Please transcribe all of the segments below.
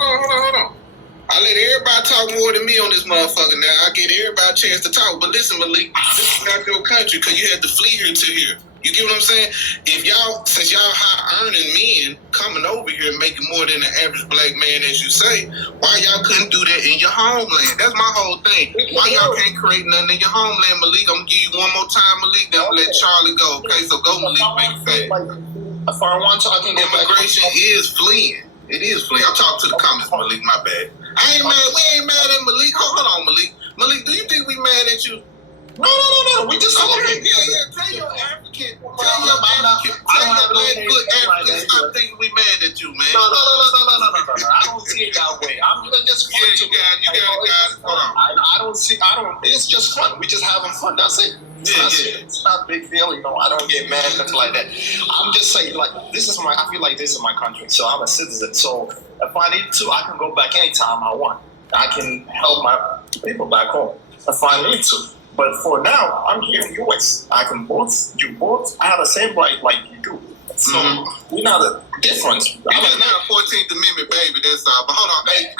hold on. I let everybody talk more than me on this motherfucker now. I get everybody a chance to talk. But listen, Malik, this is not your country because you had to flee here to here. You get what I'm saying? If y'all, since y'all high-earning men coming over here making more than the average black man, as you say, why y'all couldn't do that in your homeland? That's my whole thing. Why y'all can't create nothing in your homeland, Malik? I'm going to give you one more time, Malik, then I'm going to let Charlie go. Okay, so go, Malik, make it fast. For one talking, immigration is fleeing. It is fleeing. I'm talking to the comments, Malik, my bad. I ain't mad. We ain't mad at Malik. Hold on, Malik. Malik, do you think we mad at you? No. We just okay. Yeah. Tell your African. Tell your Blackfoot African. Stop thinking we mad at you, man. No. I don't see it that way. I'm just fun. You got it, guys. Hold on. I don't. It's just fun. We just having fun. That's it. It's not a big deal, I don't get mad, nothing like that. I'm just saying, I feel like this is my country, so I'm a citizen. So if I need to, I can go back anytime I want. I can help my people back home if I need to. But for now, I'm here in the U.S. I can vote, you vote. I have the same right like you do. So we're not a difference. I'm not a 14th Amendment baby, that's all. But hold on, hey,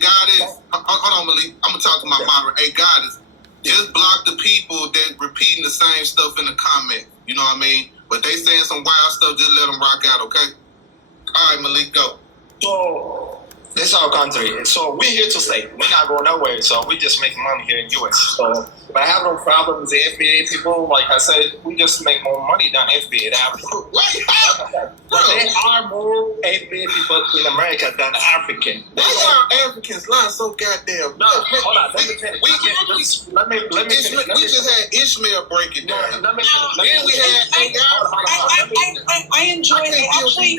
Goddess. Hold on, Malik. I'm going to talk to my moderator. Hey, Goddess. Just block the people that repeating the same stuff in the comment. You know what I mean? But they saying some wild stuff, just let them rock out, okay? All right, Malik, go. So, this is our country. So, we're here to stay. We're not going nowhere. So, we just make money here in the U.S. So, but I have no problem with the FBA people. Like I said, we just make more money than FBA. There are more FBA people in America than African. Why are Africans lying so goddamn? No, hold on. Let me finish. We just had Ishmael break it down. Then we had I enjoy it. Actually,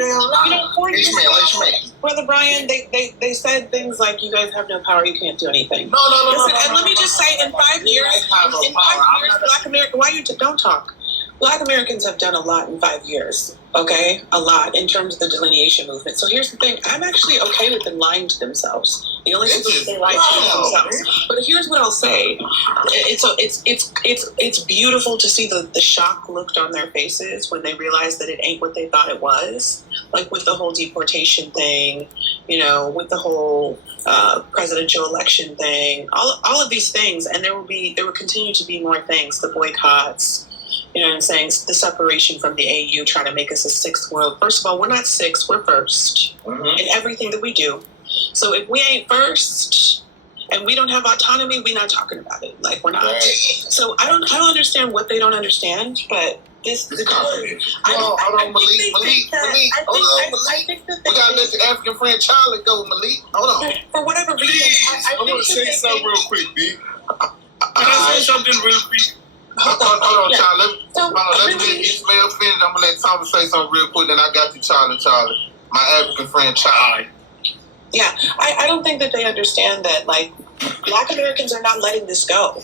Ishmael. Brother Brian, they said things like, you guys have no power, you can't do anything. No. And let me just say, in 5 years, Black America, don't talk. Black Americans have done a lot in 5 years, okay? A lot in terms of the delineation movement. So here's the thing. I'm actually okay with them lying to themselves. The only thing is they lie to themselves. But here's what I'll say. It's beautiful to see the shock looked on their faces when they realize that it ain't what they thought it was. Like with the whole deportation thing, with the whole presidential election thing, all of these things. And there will continue to be more things, the boycotts. You know what I'm saying? The separation from the AU, trying to make us a sixth world. First of all, we're not sixth, we're first in everything that we do. So if we ain't first and we don't have autonomy, we're not talking about it. Like, we're not. Right. So I don't understand what they don't understand, but this is Malik. We gotta let the African friend Charlie go, Malik. Hold on. For whatever reason, I'm gonna say something real quick, B. Can I say something real quick? Hold on, Charlie. Let me Ishmael finish. I'm gonna let Thomas say something real quick, then I got you, Charlie. My African friend, Charlie. Yeah, I don't think that they understand that, like, Black Americans are not letting this go.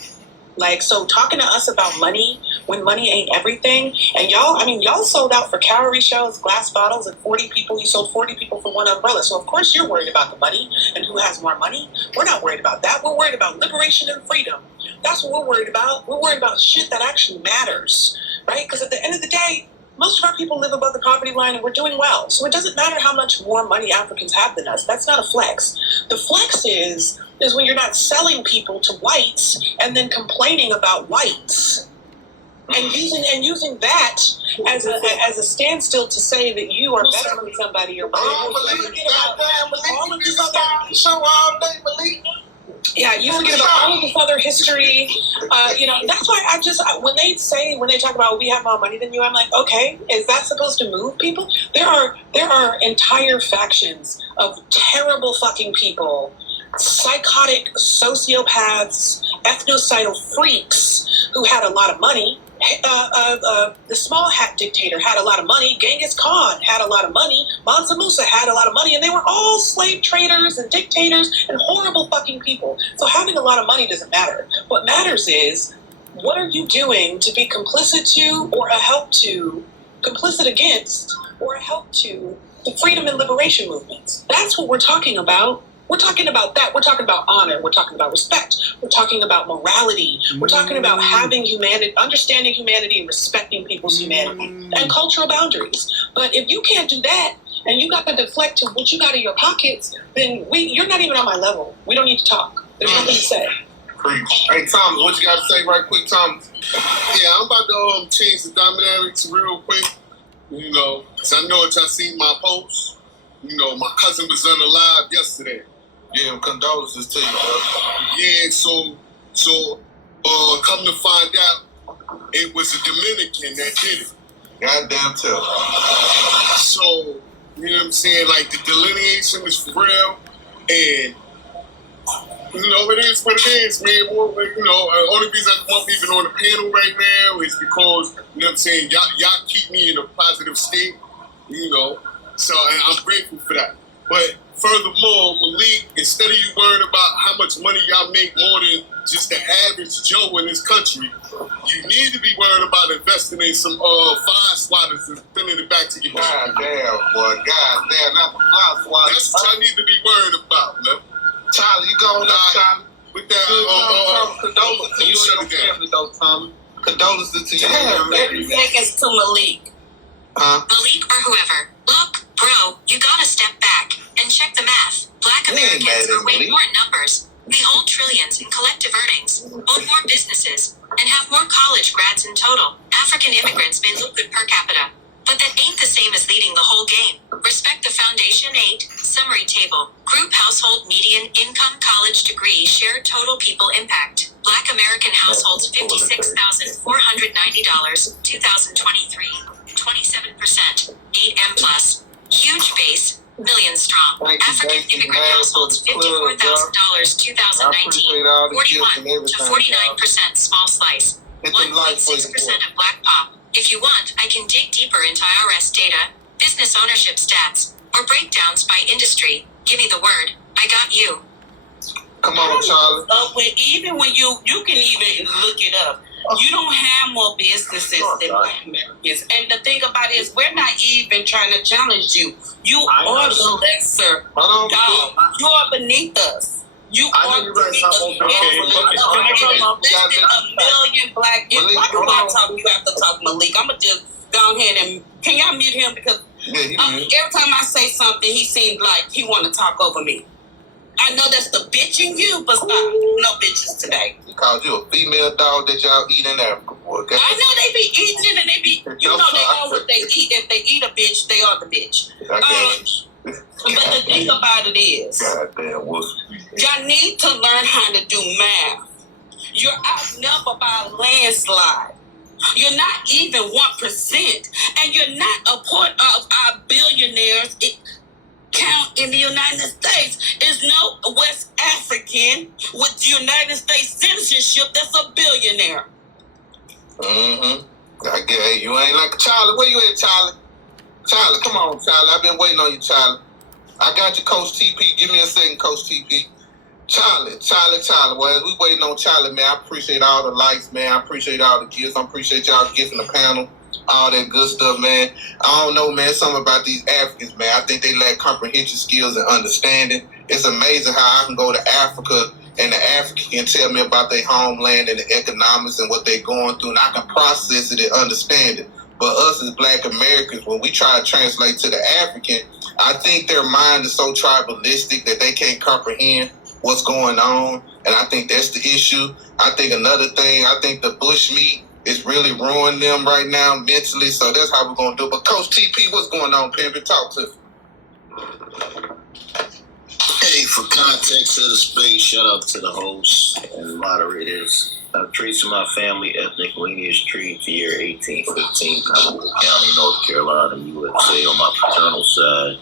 Like, so talking to us about money when money ain't everything, and y'all sold out for calorie shells, glass bottles, and 40 people. You sold 40 people for one umbrella. So of course you're worried about the money and who has more money. We're not worried about that. We're worried about liberation and freedom. That's what we're worried about. We're worried about shit that actually matters, right? Because at the end of the day, most of our people live above the poverty line and we're doing well. So it doesn't matter how much more money Africans have than us. That's not a flex. The flex is when you're not selling people to whites and then complaining about whites. And using that as a standstill to say that you are better than somebody or yeah, you forget about all of this other history. That's why when they talk about we have more money than you, I'm like, okay, is that supposed to move people? There are entire factions of terrible fucking people, psychotic sociopaths, ethnocidal freaks who had a lot of money. The small hat dictator had a lot of money. Genghis Khan had a lot of money. Mansa Musa had a lot of money, and they were all slave traders and dictators and horrible fucking people. So having a lot of money doesn't matter. What matters is, what are you doing to be complicit to or a help to, complicit against or a help to the freedom and liberation movements? That's what we're talking about. We're talking about that. We're talking about honor. We're talking about respect. We're talking about morality. We're talking about having humanity, understanding humanity and respecting people's humanity and cultural boundaries. But if you can't do that, and you got to deflect to what you got in your pockets, then you're not even on my level. We don't need to talk. There's nothing to say. Preach. Hey, Thomas, what you got to say right quick, Thomas? Yeah, I'm about to change the dynamics real quick. You know, because I know that y'all seen my post. You know, my cousin was unalive yesterday. Yeah, condolences to you, bro. Yeah, so come to find out, it was a Dominican that did it. Goddamn tough. So, you know what I'm saying? Like, the delineation is for real. And, you know, it is what it is, man. Well, you know, only reason I come up even on the panel right now is because, you know what I'm saying, y'all keep me in a positive state, you know. So I'm grateful for that. But furthermore, Malik, instead of you worrying about how much money y'all make more than just the average Joe in this country, you need to be worried about investing in some fly swatters and sending it back to your God damn, boy. God damn, not the fly swatter. That's what y'all need to be worried about, man. Charlie, you going up, Charlie? With that, condolences to you and your family, though, Tommy. Condolences to you and your 30 seconds to Malik. Huh? Malik or whoever. Look, bro, you gotta step back and check the math. Black We ain't Americans mad at are way Malik. more in numbers. We hold trillions in collective earnings, own more businesses, and have more college grads in total. African immigrants may look good per capita, but that ain't the same as leading the whole game. Respect the Foundation 8 summary table. Group household median income college degree shared total people impact. Black American households $56,490, 2023. 27%. 8M plus. Huge base. Million strong. Thank you, African thank you, immigrant man, households for the club, $54,000, 2019. I appreciate all the 41 gifts and everything, to 49% small slice. Hit them lights for you, 1.6% boy. of Black Pop. If you want, I can dig deeper into IRS data, business ownership stats, or breakdowns by industry. Give me the word. I got you. Come on, Charlie. Even when you can even look it up. You don't have more businesses than Black Americans. And the thing about it is, we're not even trying to challenge you. You are the lesser Hold on, dog. You are beneath us. You I are know you're right, beneath us. Tom. Less than a million black. Malik, Why do hold I on. talk? You have to talk, Malik. I'm going to just go ahead and... Can y'all mute him? Because Yeah, he every time I say something, he seems like he want to talk over me. I know that's the bitch in you, but stop. No bitches today. He called you a female dog that y'all eat in Africa, boy. Okay? I know they be eating it and they be, you know, they know what they eat. If they eat a bitch, they are the bitch. I got you. But the thing about it is, Goddamn wolf. y'all need to learn how to do math. You're outnumbered by a landslide. You're not even 1%. And you're not a part of our billionaires. Count in the United States is no West African with United States citizenship that's a billionaire. Mm-hmm. I get hey, you ain't like Charlie. Where you at, Charlie? Charlie, come on, Charlie. I've been waiting on you, Charlie. I got you, Coach TP. Give me a second, Coach TP. Charlie. Well, we waiting on Charlie, man. I appreciate all the likes, man. I appreciate all the gifts. I appreciate y'all gifting the panel. All that good stuff, man. I don't know, man, something about these Africans, man. I think they lack comprehension skills and understanding. It's amazing how I can go to Africa and the African can tell me about their homeland and the economics and what they're going through, and I can process it and understand it. But us as Black Americans, when we try to translate to the African, I think their mind is so tribalistic that they can't comprehend what's going on, and I think that's the issue. I think another thing, I think the bushmeat is really ruining them right now mentally, so that's how we're going to do it. But Coach TP, what's going on, Pimpin'? Talk to me. Hey, for context of the space, shout out to the hosts and moderators. I trace my family ethnic lineage tree to year 1815, Commonwealth County, North Carolina, USA on my paternal side.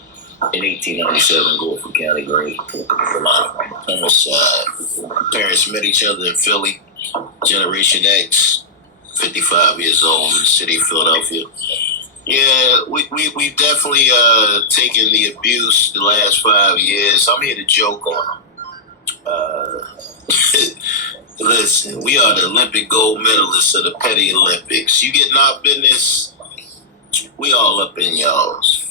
In 1897, Gulfport County, Greensboro, Carolina on my maternal side. My parents met each other in Philly, Generation X, 55 years old in the city of Philadelphia. Yeah, we've definitely taken the abuse the last 5 years. I'm here to joke on them. Listen, we are the Olympic gold medalists of the Petty Olympics. You getting our business, we all up in y'all's.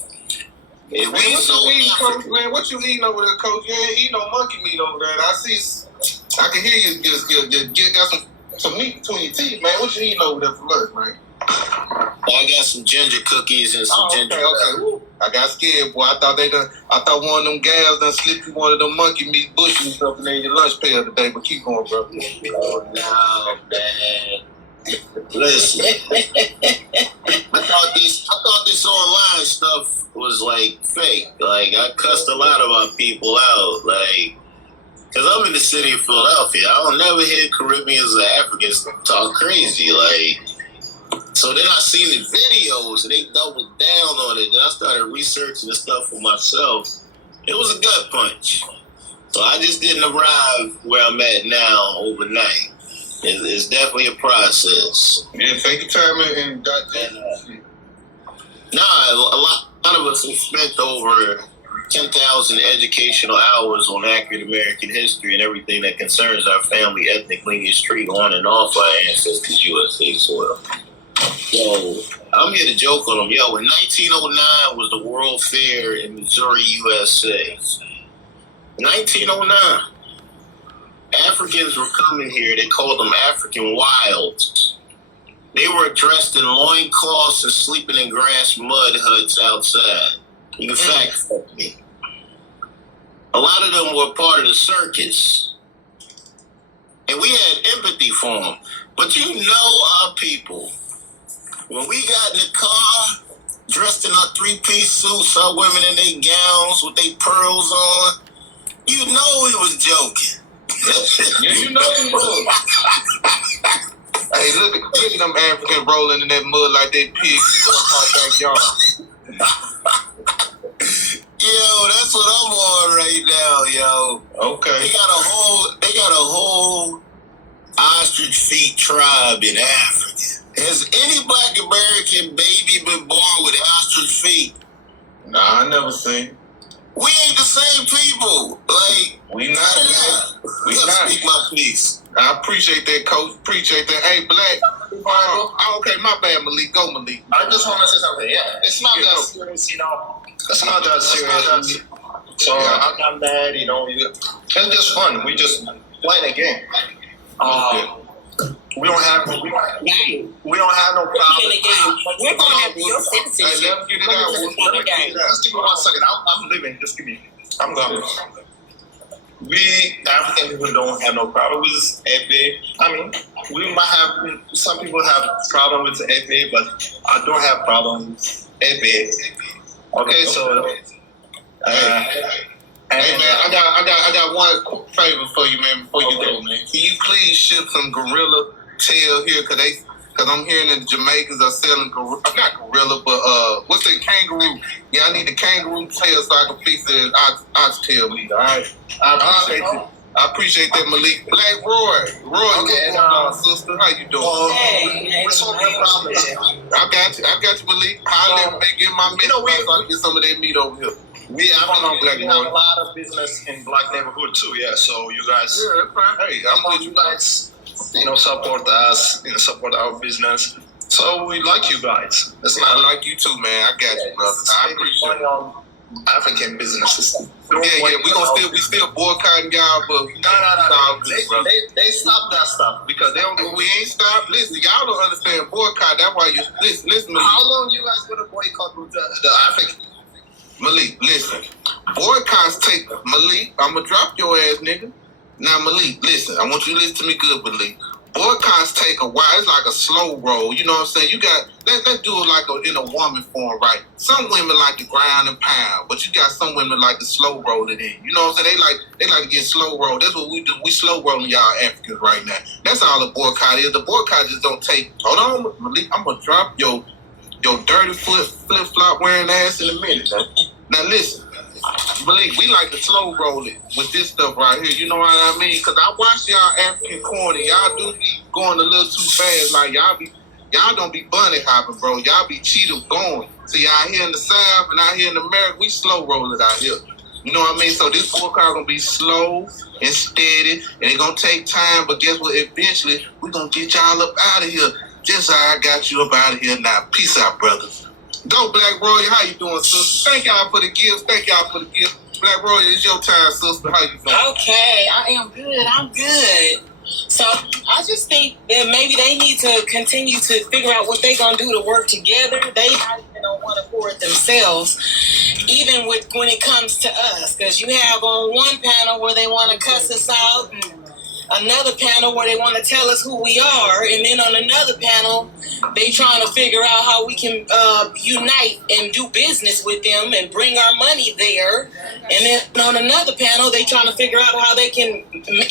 If Man, what you eating, Coach? Man, what you eating over there, Coach? You ain't eating no monkey meat over there. I can hear you just got some meat between your teeth, man. What you eating over there for lunch, man? I got some ginger cookies and some ginger. Okay. Ooh, I got scared, boy. I thought one of them gals done slipped you one of them monkey meat bushes up in your lunch pail today. But keep going, bro. Oh no, man. Listen, I thought this online stuff was like fake. Like I cussed a lot of my people out, like, cause I'm in the city of Philadelphia. I don't never hear Caribbeans or Africans talk crazy, like. So then I seen the videos and they doubled down on it. Then I started researching the stuff for myself. It was a gut punch. So I just didn't arrive where I'm at now overnight. It's definitely a process. Yeah, take your time and got that. A lot of us have spent over 10,000 educational hours on accurate American history and everything that concerns our family, ethnic lineage tree, on and off our ancestors' USA soil. So I'm here to joke on them. Yo, in 1909 was the World Fair in Missouri, USA. 1909. Africans were coming here. They called them African wilds. They were dressed in loincloths and sleeping in grass mud huts outside. You can fact check me. A lot of them were part of the circus. And we had empathy for them. But you know our people. When we got in the car, dressed in our three-piece suits, our women in their gowns with their pearls on, you know he was joking. Yeah, you know he was. Hey, look at them Africans rolling in that mud like they pigs in our backyard. Yo, that's what I'm on right now, yo. Okay. They got a whole ostrich feet tribe in Africa. Has any Black American baby been born with ostrich feet? Nah, I never seen. We ain't the same people. Like, We not. we gotta speak my piece. I appreciate that, Coach. Appreciate that. Hey, Black. Okay, my bad, Malik. Go, Malik. I just want to say something. Yeah, it's not that serious, you know. It's not that serious. So I'm not mad, you know. It's just fun. We just playing a game. We don't have no problem. We're going after your Hey, citizenship. let's get it out. Just give me 1 second. I'm leaving. Just give me. I'm gone. We African people don't have no problem with FA. I mean, we might have some people have problem with the FA, but I don't have problem with FA. Okay, so. Hey man, I got one quick favor for you, man. Before you go, man, can you please ship some gorilla tail here? Cause I'm hearing that the Jamaicans are selling not gorilla, but what's that, kangaroo? Yeah, I need the kangaroo tail so I can fix the oxtail meat. All right, I appreciate that, Malik. Black Roy, what's going on, sister? How you doing? What's all your problems? I got you, Malik. Holla, man, get my meat so I can get some of that meat over here. We have a lot of business in Black neighborhood too, yeah. So you guys, yeah, that's fine. Hey, I'm with you guys. Support us, support our business. So we like you guys. I like you too, man. I got you, brother. I appreciate it. On African businesses. We still boycotting y'all, but no. They stop that stuff because they don't. We ain't stop. Listen, y'all don't understand boycott. That's why you listen. How long you guys gonna boycott with the African? Malik, listen. Boycotts take Malik. I'ma drop your ass, nigga. Now, Malik, listen. I want you to listen to me good, Malik. Boycotts take a while. It's like a slow roll. You know what I'm saying? Let's do it like in a woman form, right? Some women like to grind and pound, but you got some women like to slow roll it in. You know what I'm saying? They like to get slow roll. That's what we do. We slow rolling y'all Africans right now. That's all the boycott is. The boycott just don't take. Hold on, Malik. I'm gonna drop your dirty flip flop wearing ass in a minute. Now listen. Malik, we like to slow roll it with this stuff right here. You know what I mean? Because I watch y'all African corner. Y'all do be going a little too fast. Like y'all don't be bunny hopping, bro. Y'all be cheetah going. See, out here in the South and out here in America, we slow roll it out here. You know what I mean? So this boycott gonna be slow and steady, and it's gonna take time. But guess what? Eventually, we gonna get y'all up out of here. Just how I got you up out of here now. Peace out, brothers. Go, Black Royal. How you doing, sister? Thank y'all for the gifts. Black Royal, it's your time, sister. How you doing? Okay, I am good. I'm good. So I just think that maybe they need to continue to figure out what they're going to do to work together. They not even on one accord themselves. when it comes to us, because you have on one panel where they want to cuss us out, and another panel where they want to tell us who we are, and then on another panel they trying to figure out how we can unite and do business with them and bring our money there, and then on another panel they trying to figure out how they can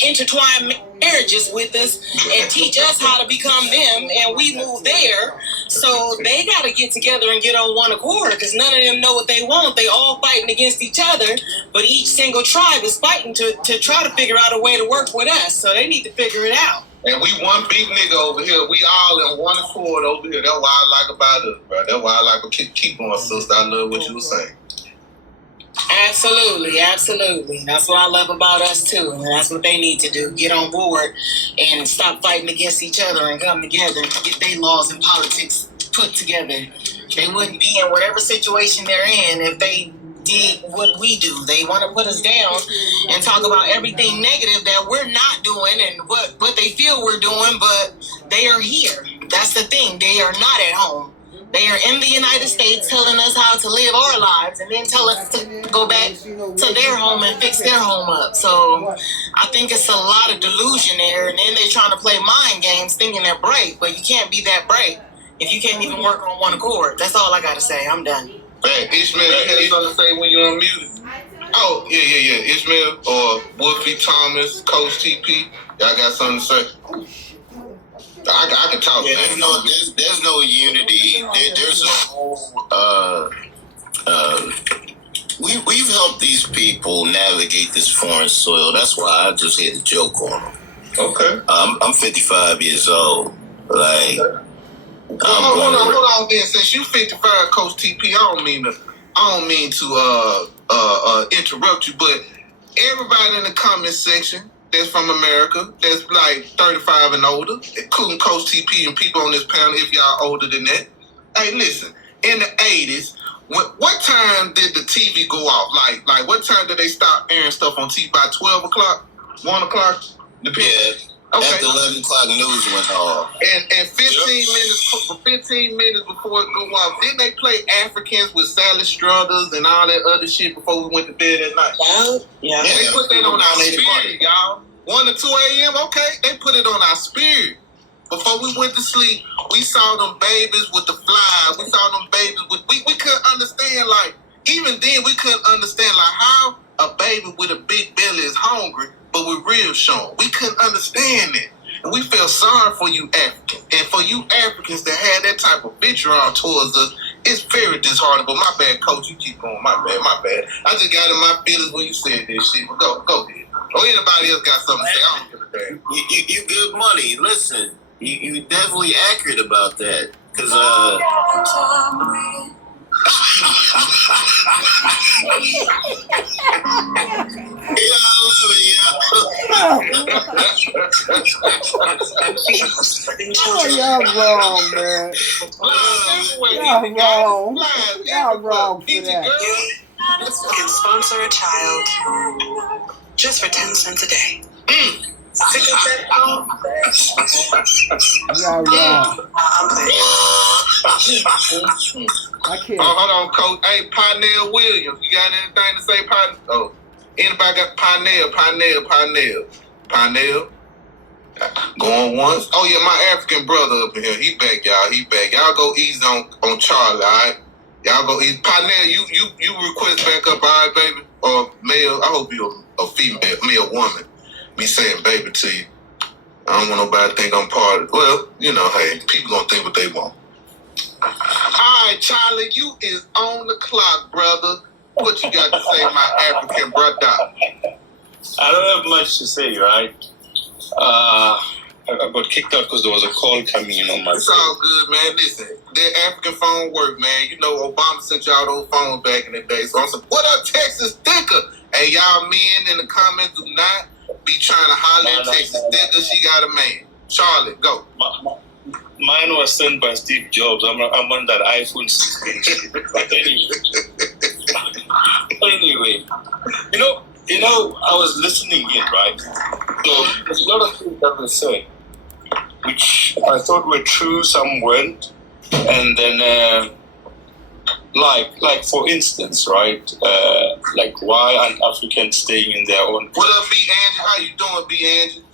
intertwine marriages with us and teach us how to become them, and we move there. So they got to get together and get on one accord, because none of them know what they want. They all fighting against each other, but each single tribe is fighting to try to figure out a way to work with us. So they need to figure it out. And we one big nigga over here. We all in one accord over here. That's what I like about us, bro. That's why I like keep going, sister. I love what you were saying. Absolutely, absolutely. That's what I love about us too, and that's what they need to do. Get on board and stop fighting against each other and come together and get their laws and politics put together. They wouldn't be in whatever situation they're in if they did what we do. They want to put us down and talk about everything negative that we're not doing and what they feel we're doing, but they are here. That's the thing. They are not at home. They are in the United States telling us how to live our lives and then tell us to go back to their home and fix their home up. So I think it's a lot of delusion there. And then they're trying to play mind games thinking they're bright, but you can't be that bright if you can't even work on one accord. That's all I got to say. I'm done. Hey, Ishmael, you had something to say when you're unmuted? Oh, yeah. Ishmael or Wolfie Thomas, Coach TP, y'all got something to say? I can talk. Yeah, there's no unity. There's a whole. We've helped these people navigate this foreign soil. That's why I just had to joke on them. Okay. I'm 55 years old. Like, hold on. Then, since you 55, Coach TP, I don't mean to interrupt you, but everybody in the comment section that's from America, that's like 35 and older, including Coach TP and people on this panel, if y'all older than that. Hey, listen, in the 80s, what time did the TV go off? Like what time did they stop airing stuff on TV? By 12 o'clock? 1 o'clock? Yeah. Okay. After 11 o'clock news went off. And 15 minutes before it go off, didn't they play Africans with Sally Struthers and all that other shit before we went to bed at night? Yeah. They put that on our spirit, y'all. 1 to 2 a.m., okay, they put it on our spirit. Before we went to sleep, we saw them babies with the flies. We saw them babies with... We couldn't understand, like, even then, we couldn't understand, like, how a baby with a big belly is hungry, but with ribs showing. We couldn't understand it. And we feel sorry for you Africans. And for you Africans that had that type of vitriol towards us, it's very disheartening. But my bad, Coach, you keep going. My bad. I just got in my feelings when you said this shit. But go ahead. Or anybody else got something to say, I don't give a damn. You good money. Listen, you definitely accurate about that. Because, yeah, I love it, Oh, y'all wrong, man. Y'all wrong for that. You can sponsor a child just for 10 cents a day. Y'all wrong. I can't. Oh, hold on, Coach. Hey, Parnell Williams. You got anything to say, Parnell? Oh, anybody got Parnell? Going once. Oh, yeah, my African brother up in here. He back, y'all. Y'all go easy on Charlie, all right? Y'all go easy. Parnell, you request back up, all right, baby? Or male. I hope you're a female, male woman. Me saying baby to you. I don't want nobody to think I'm part of it. Well, you know, hey, people gonna think what they want. All right, Charlie, you is on the clock, brother. What you got to say, my African brother? I don't have much to say, right? I got kicked out because there was a call coming in on my It's all good, man. Listen, that African phone work, man. You know, Obama sent y'all those phones back in the day. So I'm saying, what up, Texas Thicker? Hey, y'all men in the comments, do not be trying to holler at Texas Thicker. She got a man. Charlotte, go. Mine was sent by Steve Jobs. I'm on that iPhone 16. But anyway, you know, I was listening in, right? So there's a lot of things that they say, which I thought were true, some weren't. And then like for instance, right? Like why aren't Africans staying in their own? What up, B. Angie? How you doing, B. Angie?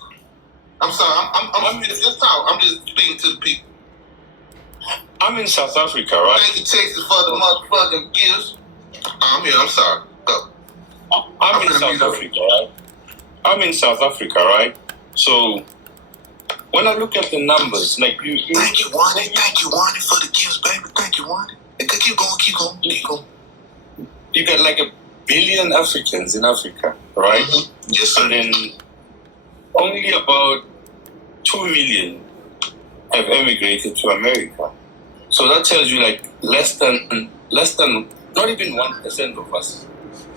I'm sorry. I'm just talking. I'm just speaking to the people. I'm in South Africa, right? Thank you, Texas, for the motherfucking gifts. I'm here. I'm sorry. Go. I'm in South Africa, right? I'm in South Africa, right? So when I look at the numbers, like you Thank you, Wani. Thank you, Wani, for the gifts, baby. Thank you, Wani. Keep going. You got like 1 billion Africans in Africa, right? Mm-hmm. Yes, sir. And then only about 2 million have emigrated to America. So that tells you like less than not even 1% of us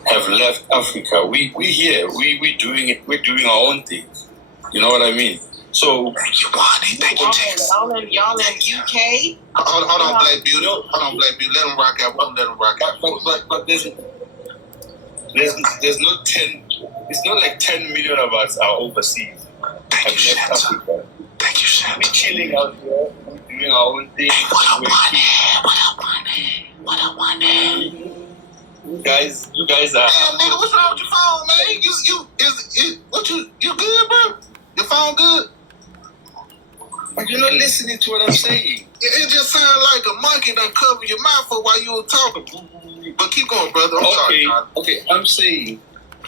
have left Africa. We here, we doing it, we're doing our own things. You know what I mean? So thank you, Wani. Thank you, Texas. Y'all in UK? Hold on, Black Beauty. Hold on, Black Beauty. Let them rock out. Let them rock out. But there's not 10. It's not like 10 million of us are overseas. Thank you, Santa. Thank you, Santa. We're chilling out here. We're doing our own thing. Hey, what up, Wani? What up, Wani? You guys are. Damn, nigga, what's wrong with your phone, man? You good, bro? Your phone good? But you're not listening to what I'm saying. It just sounded like a monkey done covered your mouth for while you were talking. But keep going, brother. I'm sorry. Okay, I'm saying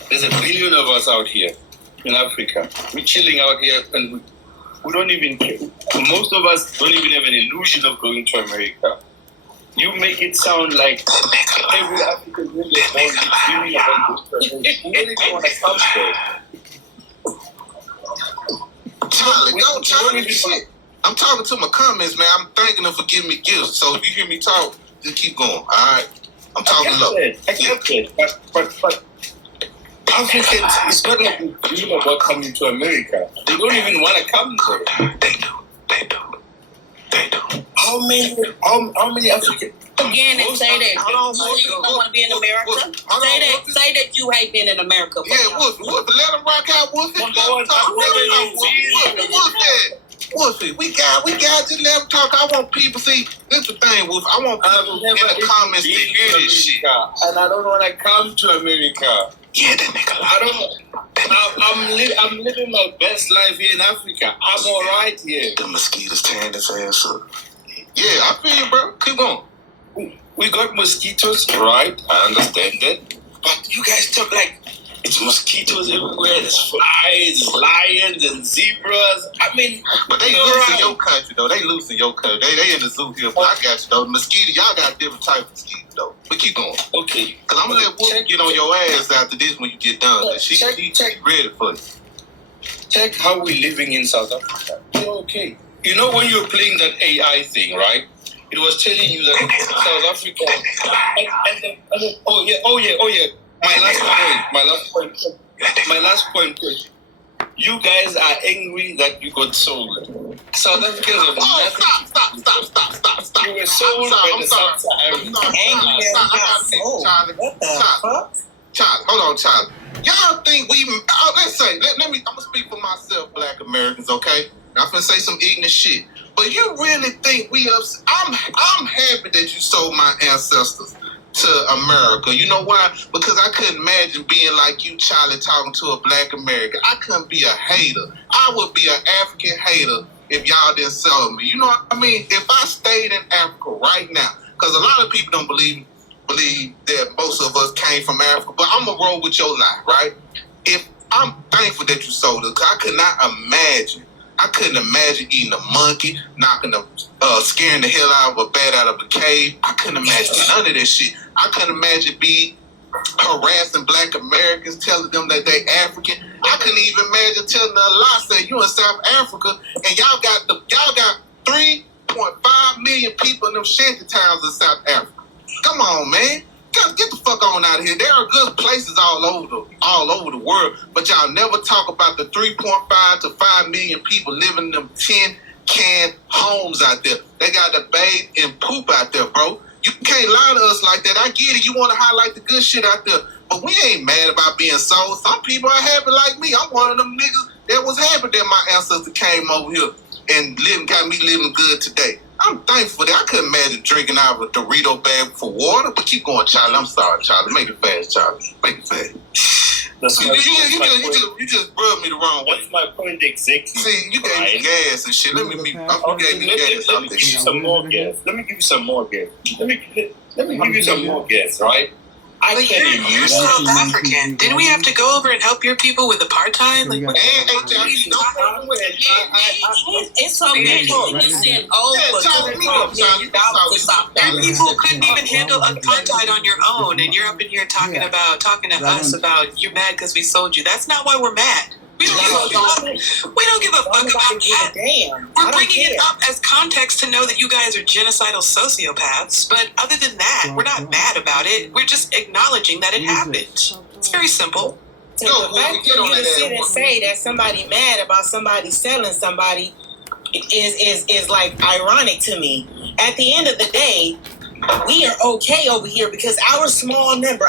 there's 1 billion of us out here in Africa. We're chilling out here and we don't even care. Most of us don't even have an illusion of going to America. You make it sound like every African woman is dreaming about this. We don't even want to come there. Charlie, shit. I'm talking to my comments, man. I'm thanking them for giving me gifts. So if you hear me talk, just keep going. All right. I'm talking low. I get it. But Africans, it's not like we dream about coming to America. They don't even want to come there. They do. How many Africans? Again, they say that you don't want to be in America. Say that you hate being in America. Yeah, Wolfie. Let them rock out, Wolfie. Let them talk. Wolfie, we got to let them talk. I want people see. This the thing, Wolfie. I want people in the comments to hear this shit. And I don't want to come to America. Yeah, that nigga. I'm living my best life here in Africa. I'm all right here. The mosquitoes tearing his ass up. Yeah, I feel you, bro. Keep going. We got mosquitoes, right? I understand that. But you guys talk like it's mosquitoes everywhere. There's flies, lions, and zebras. I mean, but they loose in your country, though. They loose in your country. They in the zoo here. But I got you, though. Mosquito, y'all got different type of mosquitoes, though. But keep going. Okay. Because I'm going to let Wolfie get on your ass after this when you get done. She's ready for it. Check how we're living in South Africa. We're okay. You know when you're playing that AI thing, right? It was telling you that South Africa. Oh yeah. My last point. You guys are angry that you got sold. South Africans have nothing. Stop. You were sold by the South Saharans. Charlie, hold on, Charlie. Y'all think let me, I'm gonna speak for myself, Black Americans, okay? I'm gonna say some ignorant shit. But you really think I'm happy that you sold my ancestors to America. You know why? Because I couldn't imagine being like you, Charlie, talking to a Black American. I couldn't be a hater. I would be an African hater if y'all didn't sell me. You know what I mean? If I stayed in Africa right now, because a lot of people don't believe that most of us came from Africa, but I'm going to roll with your lie, right? If I'm thankful that you sold it, because I couldn't imagine eating a monkey, scaring the hell out of a bat out of a cave. I couldn't imagine none of this shit. I couldn't imagine being harassing Black Americans, telling them that they African. I couldn't even imagine telling a lie, saying you in South Africa and y'all got 3.5 million people in them shanty towns in South Africa. Come on, man. Get the fuck on out of here. There are good places all over the world, but y'all never talk about the 3.5 to 5 million people living in them 10-can homes out there. They got to bathe and poop out there, bro. You can't lie to us like that. I get it. You want to highlight the good shit out there, but we ain't mad about being sold. Some people are happy like me. I'm one of them niggas that was happy that my ancestors came over here and got me living good today. I'm thankful that I couldn't imagine drinking out of a Dorito bag for water. But keep going, Charlie. I'm sorry, Charlie. Make it fast, Charlie. Make it fast. You just rubbed me the wrong way. That's my point exactly. See, you gave me gas and shit. Let me give you some more gas. Let me give you some more gas. Let me give you some more gas, right? You're South African. Didn't we have to go over and help your people with apartheid? Like, it's so many people sent over $2 million to South your Africa. people couldn't even handle apartheid on your own, and you're up in here talking to us about you're mad because we sold you. That's not why we're mad. We don't give a fuck about that. We're bringing it up as context to know that you guys are genocidal sociopaths, but other than that, we're not mad about it. We're just acknowledging that it happened. It's very simple. So the fact for you to sit and say that somebody mad about somebody selling somebody is like ironic to me. At the end of the day, we are okay over here because our small number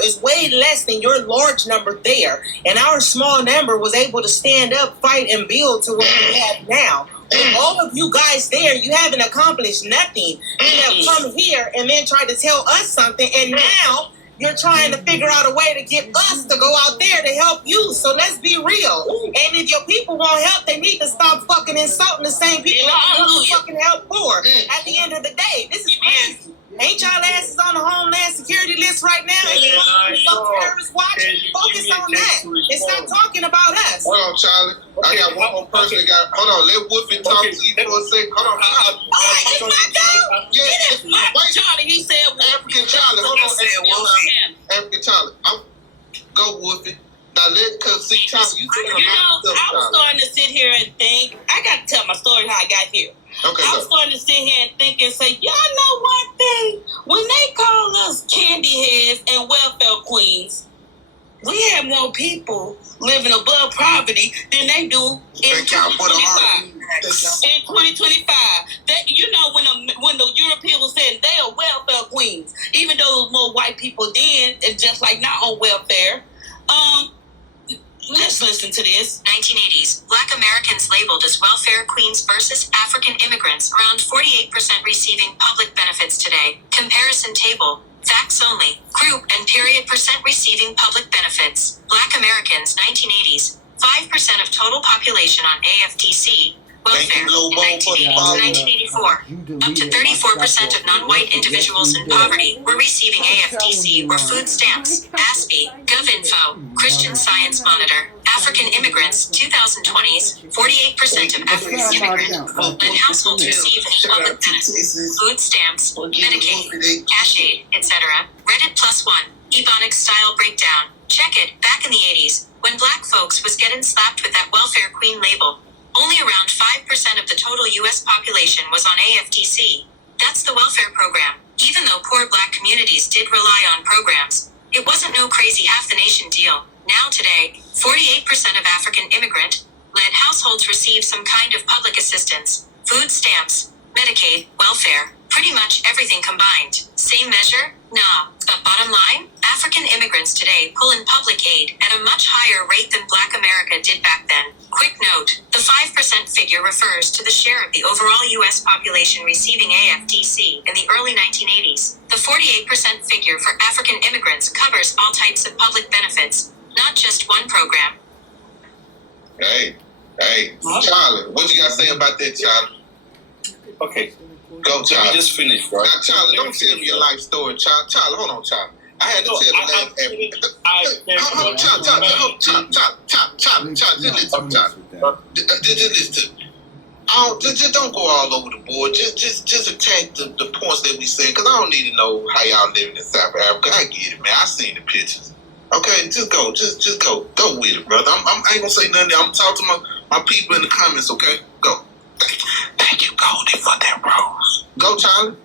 is way less than your large number there. And our small number was able to stand up, fight, and build to what we have now. With all of you guys there, you haven't accomplished nothing. You have come here and then tried to tell us something, and now you're trying to figure out a way to get us to go out there to help you. So let's be real. And if your people won't help, they need to stop fucking insulting the same people that you want to fucking help for. At the end of the day, this is crazy. Ain't y'all asses on the Homeland Security list right now? And some terrorists watching? Focus on that. It's not talking about us. Hold on, Charlie. I got one more person that got. Hold on, let Woofy talk to you for a second. Hold on, Charlie. It's my go. It is my Charlie. He said African Charlie. Hold on, African Charlie. Go Woofy. Now cause see, Charlie, you I was starting to sit here and think. I got to tell my story how I got here. Okay, I was starting to sit here and think and say, y'all know one thing? When they call us candy heads and welfare queens, we have more people living above poverty than they do in 2025. In 2025, that when the Europeans were saying they are welfare queens, even though there was more white people then, and just like not on welfare. Let's listen to this. 1980s, Black Americans labeled as welfare queens versus African immigrants, around 48% receiving public benefits today. Comparison table, facts only, group and period percent receiving public benefits. Black Americans, 1980s, 5% of total population on AFDC. Welfare in 1984, up to 34% of non-white individuals in poverty were receiving AFDC or food stamps. ASPI, GovInfo, Christian Science Monitor, African immigrants, 2020s, 48% of African immigrants and households receive public benefits, food stamps, Medicaid, cash aid, etc. Reddit +1, Ebonics style breakdown. Check it, back in the 80s, when black folks was getting slapped with that welfare queen label. Only around 5% of the total U.S. population was on AFDC. That's the welfare program. Even though poor black communities did rely on programs, it wasn't no crazy half-the-nation deal. Now today, 48% of African immigrant-led households receive some kind of public assistance, food stamps, Medicaid, welfare, pretty much everything combined. Same measure? Nah. But bottom line, African immigrants today pull in public aid at a much higher rate than Black America did back then. Quick note, the 5% figure refers to the share of the overall U.S. population receiving AFDC in the early 1980s. The 48% figure for African immigrants covers all types of public benefits, not just one program. Hey, Charlie, what you got to say about that, Charlie? Okay. Go, Charlie. Let me just finish, right? Now, Charlie, don't tell me your life story, Charlie. Charlie, hold on, Charlie. I had to tell you that. Hold on, Charlie. Just listen. Just don't go all over the board. Just attack the points that we saying, because I don't need to know how y'all living in South Africa. I get it, man. I seen the pictures. Okay, just go. Just go. Go with it, brother. I ain't gonna say nothing. I'm talking to my people in the comments, okay? Go. Thank you, Goldie, for that rose. Go, Charlie.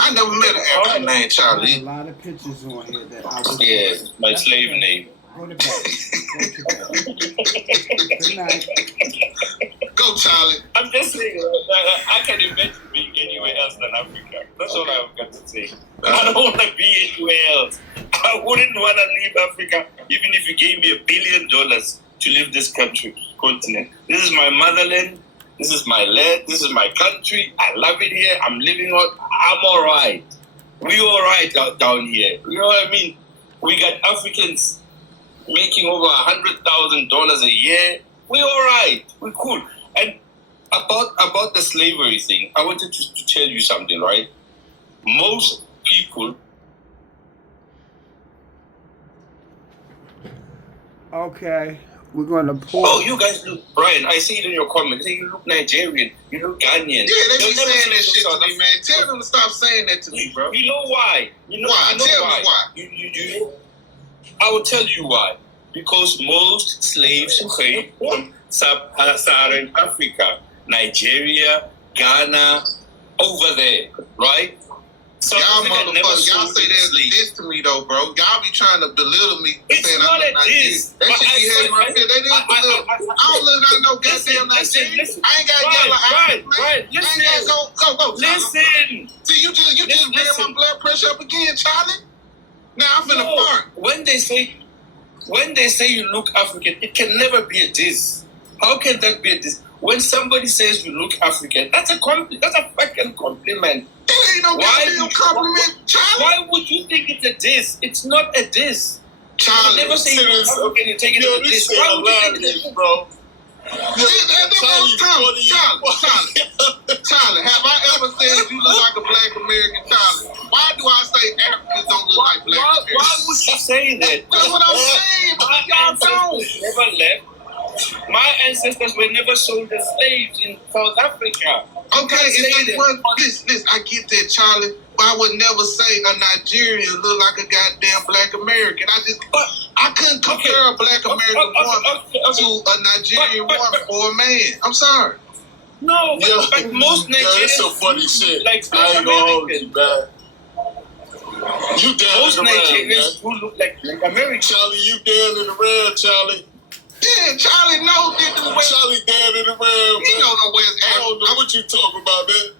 I never met an African named Charlie. A lot of pictures on here that I was. Yes, my slave name. Go to bed. Good night. Go, Charlie. I'm just saying, I can imagine being anywhere else than Africa. That's all I've got to say. I don't want to be anywhere else. I wouldn't want to leave Africa, even if you gave me $1 billion to leave this continent. This is my motherland. This is my land. This is my country. I love it here. I'm living on. I'm all right. We all right down here. You know what I mean? We got Africans making over $100,000 a year. We all right. We cool. And about the slavery thing, I wanted to tell you something, right? Most people. Okay, we're gonna pull. Oh, you guys look, Brian, I see it in your comments. You look Nigerian. You look Ghanaian. Yeah, they They'll be never saying see that you shit South to me, man. Tell them to stop saying that to me, bro. You know why? You know, Why? you know Tell why. me why. You, I will tell you why. Because most slaves came from Sub-Saharan Africa, Nigeria, Ghana, over there, right? So Y'all motherfuckers, y'all say that as a diss to me though, bro. Y'all be trying to belittle me. It's saying not I a look diss. That shit be hurting my feelings. They didn't belittle. I don't look like no goddamn Nigerian. Listen. I ain't got yellow eyes, man. Right, I ain't got go. Listen. See, you just ran my blood pressure up again, Charlie. Now I'm finna fart. When they say you look African, it can never be a diss. How can that be a diss? When somebody says you look African, that's a fucking compliment. That ain't no goddamn compliment, Charlie. Why would you think it's a diss? It's not a diss. Charlie, you never say you look African and take it as a diss. Why would you think it's a diss, bro? Charlie, have I ever said you look like a black American, Charlie? Why do I say Africans don't look like black Americans? Why would you say that? That's what I'm saying. My ancestors never left. My ancestors were never sold as slaves in South Africa. Okay, listen, I get that, Charlie. But I would never say a Nigerian look like a goddamn black American. I couldn't compare a black American woman to a Nigerian woman or a man. I'm sorry. No, but most Nigerians. That's some funny shit. Like I ain't gonna hold you back. You down most in the Nigerians who look like Americans. Charlie, you down in the round, Charlie. Yeah, Charlie knows that the way. Charlie down in the round. He don't know where it's I don't know what you talking about, man.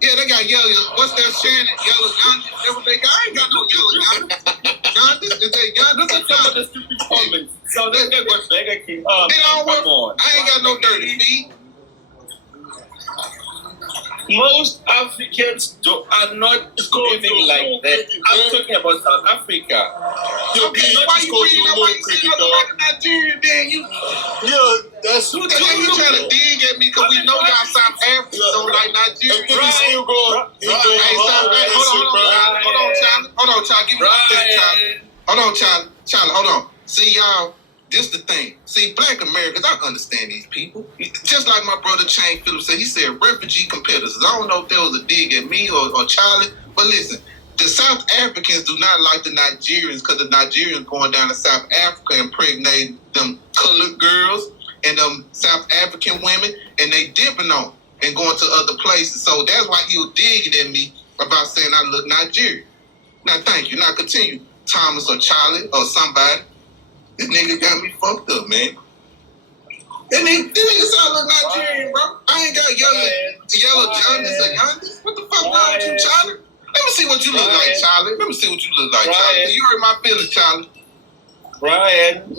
Yeah, they got yellow. What's that Shannon? Yellow Yonder? That's what they got. I ain't got no yellow Yonder. Yonder? Is that Yonder? Look at some of the stupid comments. So they got what Mega King. They don't work. Come on. I ain't got no dirty feet. Most Africans are not living like that. I'm talking about South Africa. Okay, why you bringing up? Why you saying I look like a Nigerian? Then you. That's you trying to dig at me because we know y'all South Africans don't like Nigerians. Still going. Hold on, Charlie. Give me one second, Charlie. Hold on, Charlie. Hold on. See, y'all. This the thing. See, black Americans, I understand these people. Just like my brother Chang Phillips said, he said refugee competitors. I don't know if there was a dig at me or Charlie, but listen, the South Africans do not like the Nigerians because the Nigerians going down to South Africa and impregnating them colored girls and them South African women, and they dipping on and going to other places. So that's why he was digging at me about saying I look Nigerian. Now, thank you. Now, continue, Thomas or Charlie or somebody. This nigga got me fucked up, man. That nigga sound like Nigerian, bro. I ain't got yellow jaundice or jaundice. What the fuck wrong with you, Charlie? Let me see what you look like, Charlie. Let me see what you look like, Charlie. You hurt my feelings, Charlie. Brian. No.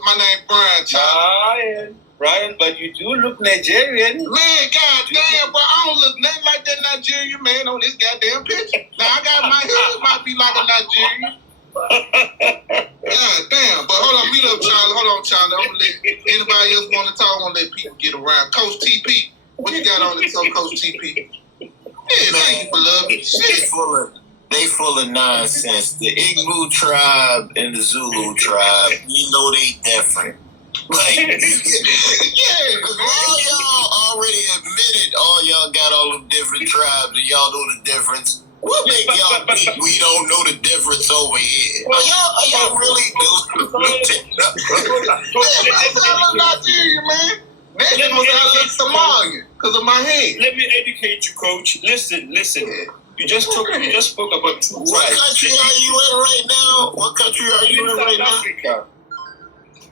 My name Brian, Charlie. Brian, but you do look Nigerian. Man, goddamn, bro. I don't look nothing like that Nigerian man on this goddamn picture. Now, I got my head might be like a Nigerian. God damn, but hold on, mute up, Charlie. Hold on, Charlie. I'm gonna let anybody else want to talk. I'm gonna let people get around. Coach TP, what you got on this, Coach TP? Yeah, thank you for loving shit. They full of nonsense. The Igbo tribe and the Zulu tribe, you know they different. Like, yeah, all y'all already admitted all y'all got all them different tribes and y'all know the difference. What make y'all think we don't know the difference over here? Are y'all really do? I'm Nigerian, man. Next time I look Somalian because of my head. Let me educate you, Coach. Listen. You just spoke about two What country are you in right now? What country are you in right now? Africa.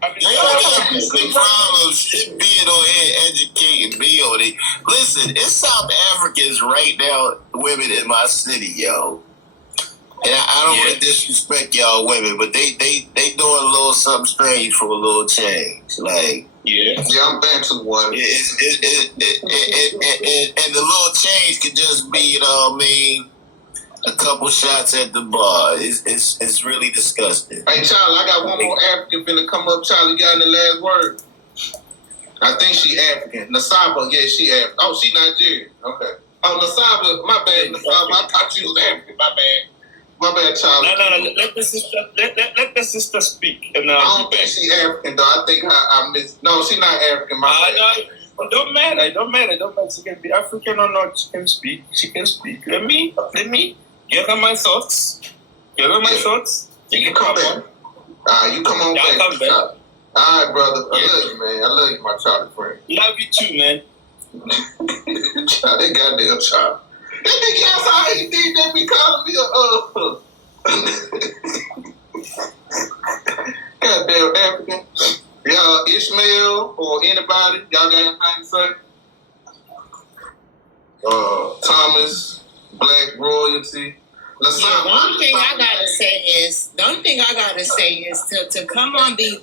Y'all got big problems being on here educating me on it. Listen, it's South Africans right now, women in my city, yo. And I don't want to disrespect y'all women, but they doing a little something strange for a little change. Like, Yeah. Yeah, I'm Bantu one. And the little change could just be, you know what I mean, a couple shots at the bar. It's really disgusting. Hey, Charlie, I got one more African finna come up. Charlie, got any last word? I think she African. Nasaba, yeah, she African. Oh, she Nigerian. Okay. Oh, Nasaba, my bad, Nasaba. I thought you was African. My bad. My bad, Charlie. No. Let the sister speak, and I don't think she African though. I think I missed. No, she not African. My bad. No, don't matter. She can be African or not. She can speak. Let me give her my thoughts. You can come back. You come on back. Come back. All right, brother. I love you, man. I love you, my Charlie friend. Love you too, man. That goddamn Charlie. That nigga outside, he think they be calling me goddamn African. Y'all, Ishmael or anybody, y'all got anything to say? Thomas, Black Royalty. The only thing I gotta say is to come on the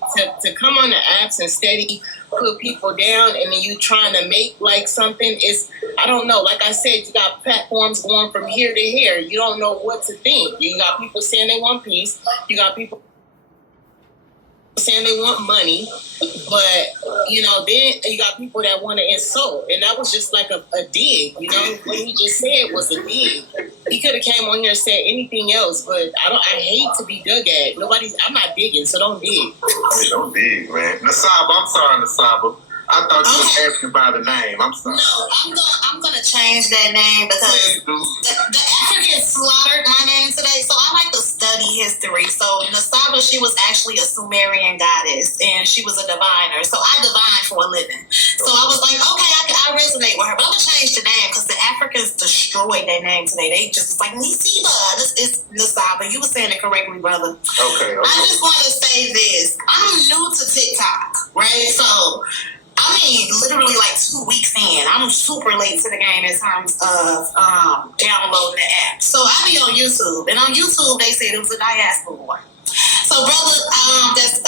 apps and steady put people down, and then you trying to make like something is, I don't know. Like I said, you got platforms going from here to here. You don't know what to think. You got people saying they want peace. You got people saying they want money, but then you got people that want to insult, and that was just like a dig. What he just said was a dig. He could have came on here and said anything else, but I hate to be dug at. I'm not digging, so don't dig. Hey, don't dig, man. Nasaba, I'm sorry, Nasaba. I thought you was asking by the name. I'm sorry. No, I'm gonna change that name because the Africans slaughtered my name today. So I like to study history. So Nasaba, she was actually a Sumerian goddess, and she was a diviner. So I divine for a living. So I was like, okay, I resonate with her, but I'm gonna change the name because the Africans destroyed their name today. They just was like, Nisiba, this is Nasaba. You were saying it correctly, brother. Okay. I just want to say this. I'm new to TikTok, right? So literally like 2 weeks in. I'm super late to the game in terms of downloading the app. So I be on YouTube, and on YouTube they said it was a diaspora war. So brother that's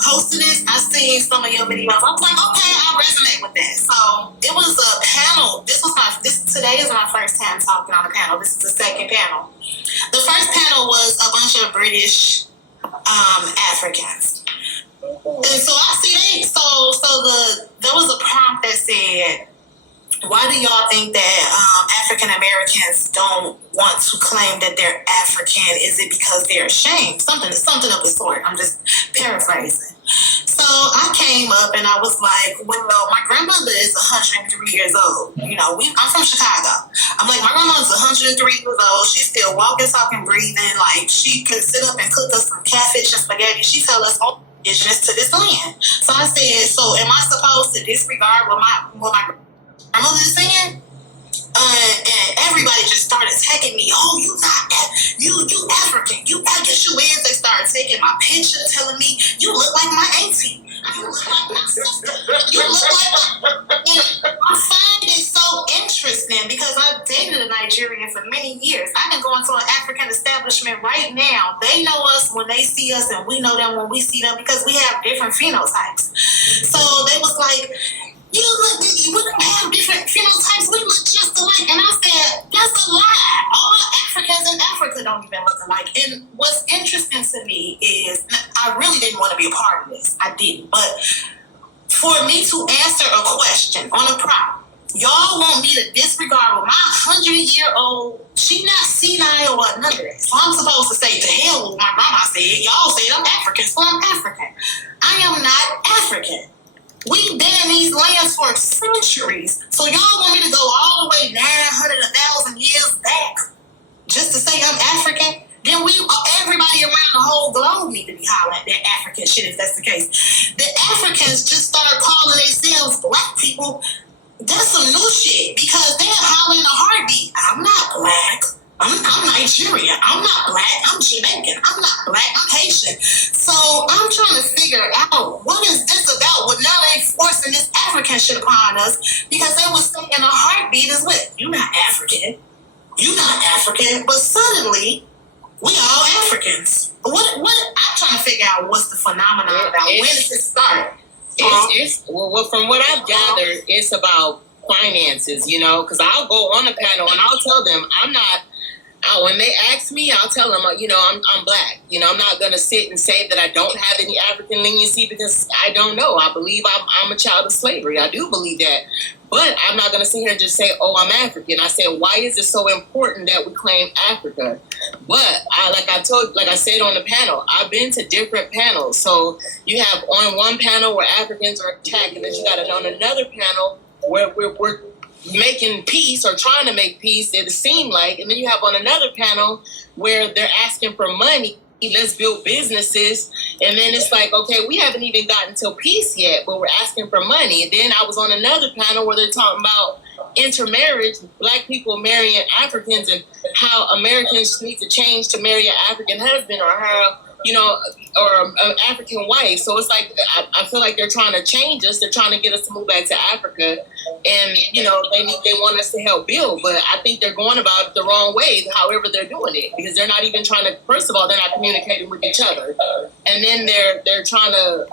hosted this, I seen some of your videos. I was like, okay, I resonate with that. So it was a panel. Today is my first time talking on a panel. This is the second panel. The first panel was a bunch of British Africans. And so I see there was a prompt that said, why do y'all think that African Americans don't want to claim that they're African? Is it because they're ashamed? Something of the sort. I'm just paraphrasing. So I came up and I was like, well, my grandmother is 103 years old. I'm from Chicago. I'm like, my grandmother's 103 years old. She's still walking, talking, breathing. Like, she could sit up and cook us some catfish and spaghetti. She tell us all indigenous to this land. So I said, so am I supposed to disregard what my grandmother is saying? And everybody just started attacking me. Oh, you African. You is. They started taking my picture, telling me, you look like my auntie. You look like my sister. You look like I find it so interesting because I've dated a Nigerian for many years. I can go into an African establishment right now. They know us when they see us, and we know them when we see them because we have different phenotypes. So they was like, we don't have different phenotypes. We look just alike. And I said, that's a lie. All Africans in Africa don't even look alike. And what's interesting to me is, I really didn't want to be a part of this. I didn't. But for me to answer a question on a prompt, y'all want me to disregard what my 100-year-old, she not senile or none of that. So I'm supposed to say, to hell with what my grandma said. Y'all said I'm African, so I'm African. I am not African. We've been in these lands for centuries. So y'all want me to go all the way 900, 1,000 years back just to say I'm African? Then everybody around the whole globe need to be hollering that African shit if that's the case. The Africans just started calling themselves black people. That's some new shit because they're hollering a heartbeat. I'm not black. I'm Nigerian. I'm not black. I'm Jamaican. I'm not black. I'm Haitian. So I'm trying to figure out what is this about. Well, now they forcing this African shit upon us because they was thinking a heartbeat is what? You're not African. You're not African. But suddenly, we all Africans. What? I'm trying to figure out what's the phenomenon about. When does it start? Well, from what I've gathered, it's about finances, you know, because I'll go on the panel and I'll tell them I'm not. When they ask me, I'll tell them, you know, I'm black. You know, I'm not going to sit and say that I don't have any African leniency because I don't know. I believe I'm a child of slavery. I do believe that. But I'm not going to sit here and just say, oh, I'm African. I said, why is it so important that we claim Africa? But like I said on the panel, I've been to different panels. So you have on one panel where Africans are attacked, and then you got it on another panel where we're making peace or trying to make peace, it seemed like. And then you have on another panel where they're asking for money. Let's build businesses. And then it's like, okay, we haven't even gotten to peace yet, but we're asking for money. And then I was on another panel where they're talking about intermarriage, black people marrying Africans, and how Americans need to change to marry an African husband or her, you know, or an African wife. So it's like, I feel like they're trying to change us. They're trying to get us to move back to Africa. And, you know, they want us to help build. But I think they're going about it the wrong way, however they're doing it. Because they're not even trying to, first of all, they're not communicating with each other. And then they're trying to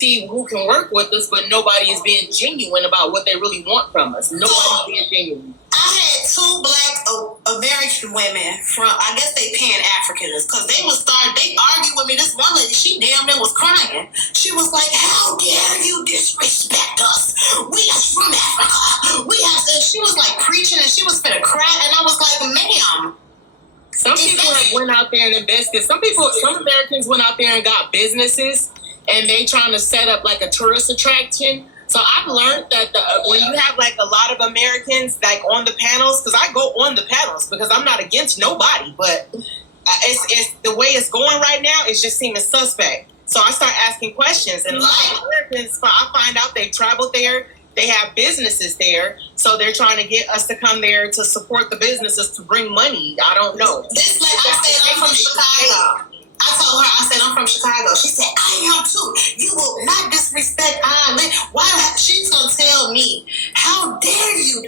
see who can work with us, but nobody is being genuine about what they really want from us. Nobody's being genuine. I had two black American women from, I guess they Pan-Africanists, because they argued with me. This one lady, she damn near was crying. She was like, how dare you disrespect us? We are from Africa. She was like preaching and she was finna cry, and I was like, ma'am. Some people have went out there and invested. Some Americans went out there and got businesses, and they trying to set up like a tourist attraction. So I've learned that when you have like a lot of Americans like on the panels, because I go on the panels because I'm not against nobody, but it's the way it's going right now. It's just seeming suspect. So I start asking questions, and a lot of Americans, I find out they've traveled there. They have businesses there, so they're trying to get us to come there to support the businesses to bring money. I don't know. This lady, I said I'm from Chicago. I told her, I said, I'm from Chicago. She said, I am too. You will not disrespect Ireland. Why? She's going to tell me, how dare you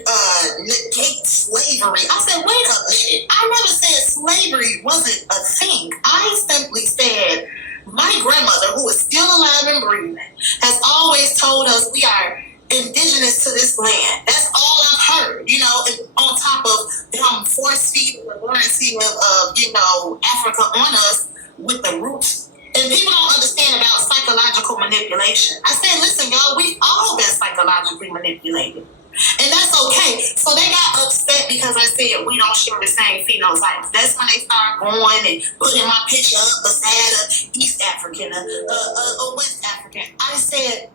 negate slavery? I said, wait a minute. I never said slavery wasn't a thing. I simply said, my grandmother, who is still alive and breathing, has always told us we are indigenous to this land. That's all I've heard, you know, on top of them force feeding the currency of, you know, Africa on us with the roots. And people don't understand about psychological manipulation. I said, listen, y'all, we've all been psychologically manipulated. And that's okay. So they got upset because I said we don't share the same phenotypes. That's when they start going and putting my picture up beside a East African, a West African. I said,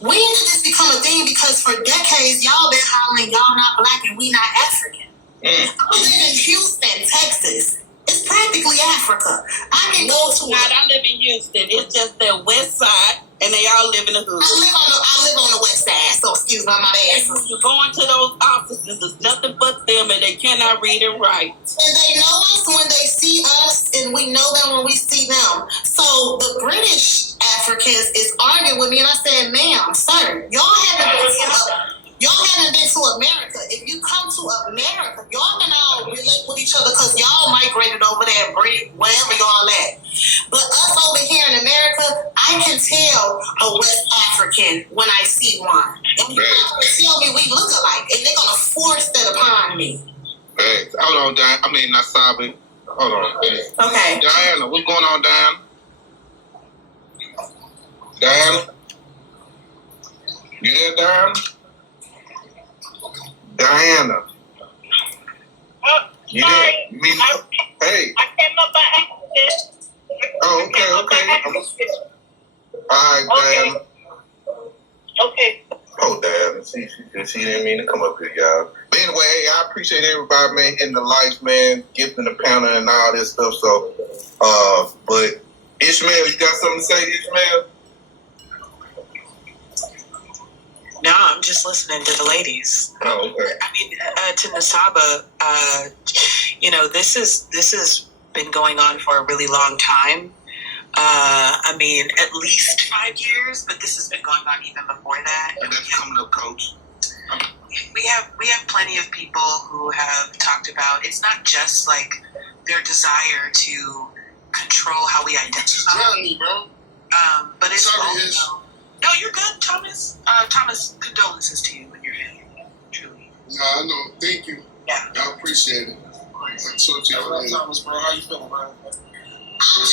when did this become a thing? Because for decades, y'all been hollering, y'all not black and we not African. I live in Houston, Texas. It's practically Africa. I can go to I live in Houston. It's just the west side, and they all live in the hood. I live on the west side, so excuse my ass. You go into those offices, it's nothing but them, and they cannot read and write. And they know us when they see us, and we know them when we see them. So the British Africans is arguing with me, and I said, ma'am, sir, y'all haven't been to America. If you come to America, y'all can all relate with each other because y'all migrated over there and breed wherever y'all at. But us over here in America, I can tell a West African when I see one. And you're not going to tell me we look alike, and they're going to force that upon me. Hey, hold on, Nasabi. Hold on. Okay. Diana, what's going on, Diana? Diana? You there, Diana? Diana. You sorry. there? Hey. I came up by accident. Oh, okay. All right, Diana. Okay. Oh, Diana. She didn't mean to come up here, y'all. But anyway, hey, I appreciate everybody, man, hitting the likes, man, gifting the panel and all this stuff. So, but Ishmael, you got something to say, Ishmael? No, I'm just listening to the ladies. Oh, okay. I mean, to Nasaba, you know, this has been going on for a really long time. I mean, at least 5 years, but this has been going on even before that. And that's coming up, Coach. We have plenty of people who have talked about it's not just like their desire to control how we identify, Tell me, bro. but it's also No, you're good, Thomas. Thomas, condolences to you and your family. Truly. No, I know. Thank you. Yeah. I appreciate it. I'm so Thomas, bro, how you feeling, man? I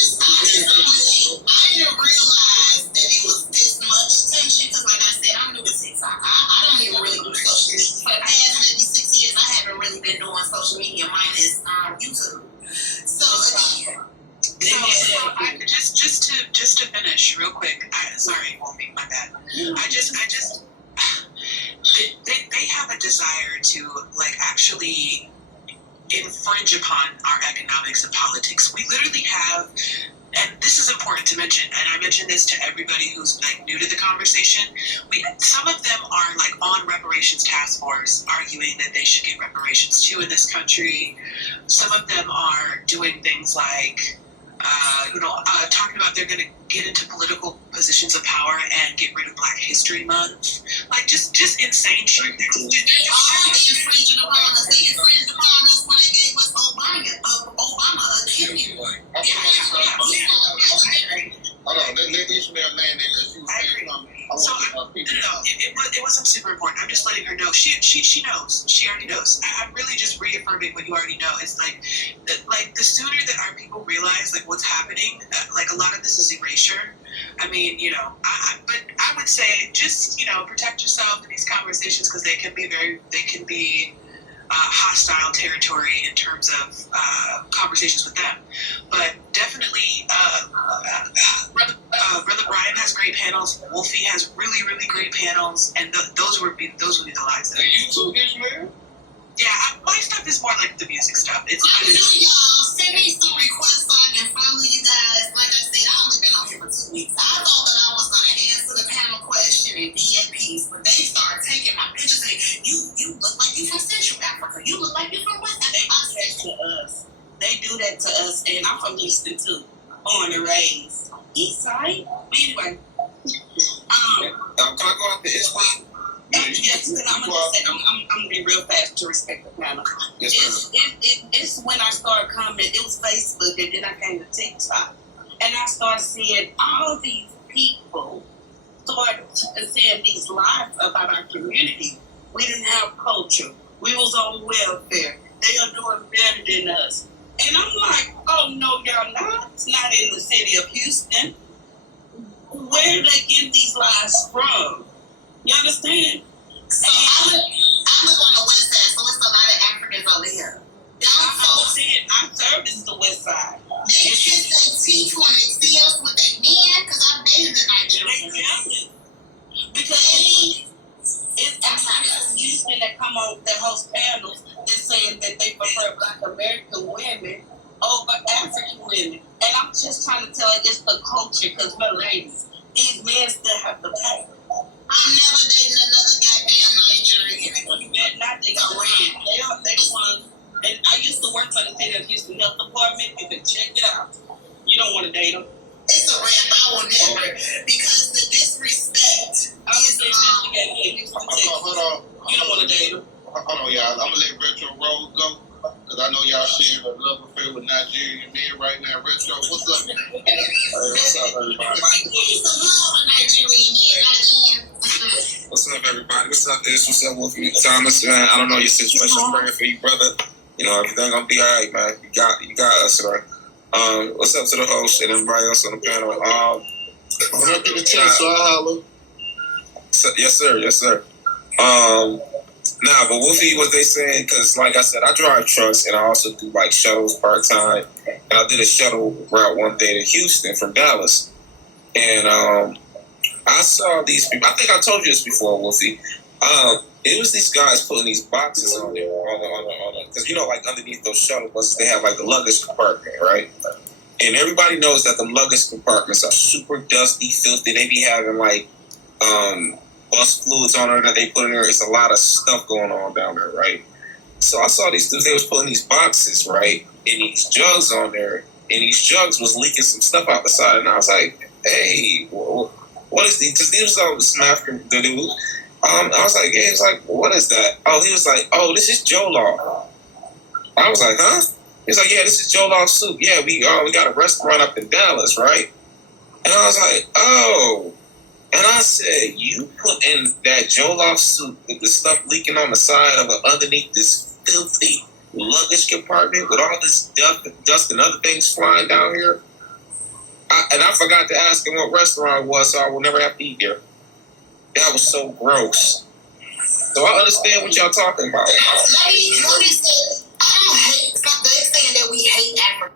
didn't realize that it was this much tension because, like I said, I'm new to TikTok. I don't even really do social media. For the past maybe 6 years, I haven't really been doing social media minus YouTube. So just to finish real quick. Sorry, Wolfie, my bad. They have a desire to actually infringe upon our economics and politics. We literally have, and this is important to mention, and I mention this to everybody who's new to the conversation. Some of them are on reparations task force, arguing that they should get reparations too in this country. Some of them are doing things like, talking about they're going to get into political positions of power and get rid of Black History Month. Just insane shit. they are infringing upon us. They infringed upon us when they gave us Obama a kidney. Hold on, let Ishmael land there because she was saying something. It wasn't super important. I'm just letting her know. She knows. She already knows. I'm really just reaffirming what you already know. It's the sooner that our people realize what's happening, a lot of this is erasure. I mean, but I would say just protect yourself in these conversations because they can be hostile territory in terms of conversations with them. But definitely, Brother Brian has great panels. Wolfie has really, really great panels, and those would be the lives. And you too, Ishmael? Yeah, my stuff is more like the music stuff. It's I know y'all send me some requests so I can follow you guys. Like I said, I've only been on here for 2 weeks. I thought that I was gonna answer the panel question and be at peace, but they started taking my pictures and you look like you from Central Africa. You look like you from West Africa. They do that to us, and I'm from Houston too, born and raised. East Side. Anyway, can I go out to Ishmael? Yes, and I'm gonna be real fast to respect the panel. Yes, it's when I started coming. It was Facebook, and then I came to TikTok, and I started seeing all these people start saying these lies about our community. We didn't have culture. We was on welfare. They are doing better than us. And I'm like, oh no, y'all not. It's not in the city of Houston. Where are they getting these lies from? You understand? So I live on the west side, so it's a lot of Africans over here. I service the west side. They kiss their teeth when they see us with their men, because I've dated in Nigeria. Because it's Africans in Houston that come on that host panels, they're saying that they prefer Black American women over African women. And I'm just trying to tell you, it's the culture, because my ladies, these men still have to pay. I'm never dating another goddamn Nigerian. You better not think I ran. They won. And I used to work for the city of Houston Health Department. You can check it out. You don't want to date them. It's a rap. I will never. Because the disrespect. I was investigating in Houston, Texas. Hold on. You don't want to date them. Hold on, y'all. I'm going to let Retro Rose go. Because I know y'all sharing a love affair with Nigerian men right now. Retro, what's up? Hey, what's up, everybody? It's a love with Nigerian men, not again. What's up, everybody? What's up, Ish? What's up, Wolfie? Thomas, man. I don't know your situation. I'm praying for you, brother. Everything gonna be all right, man. You got us, right? What's up to the host and everybody else on the panel? When I get a chance, so I holler. Yes, sir. But Wolfie, what they saying? Because, like I said, I drive trucks and I also do shuttles part time. And I did a shuttle route one day to Houston from Dallas, and I saw these people. I think I told you this before, Wolfie. It was these guys putting these boxes on there because underneath those shuttle buses they have the luggage compartment, right? And everybody knows that the luggage compartments are super dusty, filthy. They be having bus fluids on there that they put in there. It's a lot of stuff going on down there, right? So I saw these dudes. They was putting these boxes, right, and these jugs on there, and these jugs was leaking some stuff out the side, and I was like, hey, what is these? Because these was some African dude. I was like, yeah. He was like, what is that? Oh, he was like, oh, this is Jollof. I was like, huh? He was like, yeah, this is Jollof soup. Yeah, we got a restaurant up in Dallas, right? And I was like, oh. And I said, you put in that Jollof soup with the stuff leaking on the side of it underneath this filthy luggage compartment with all this dust and other things flying down here. I forgot to ask him what restaurant it was, so I will never have to eat there. That was so gross. So I understand what y'all talking about. Let me say, I don't hate, stop they saying that we hate Africa.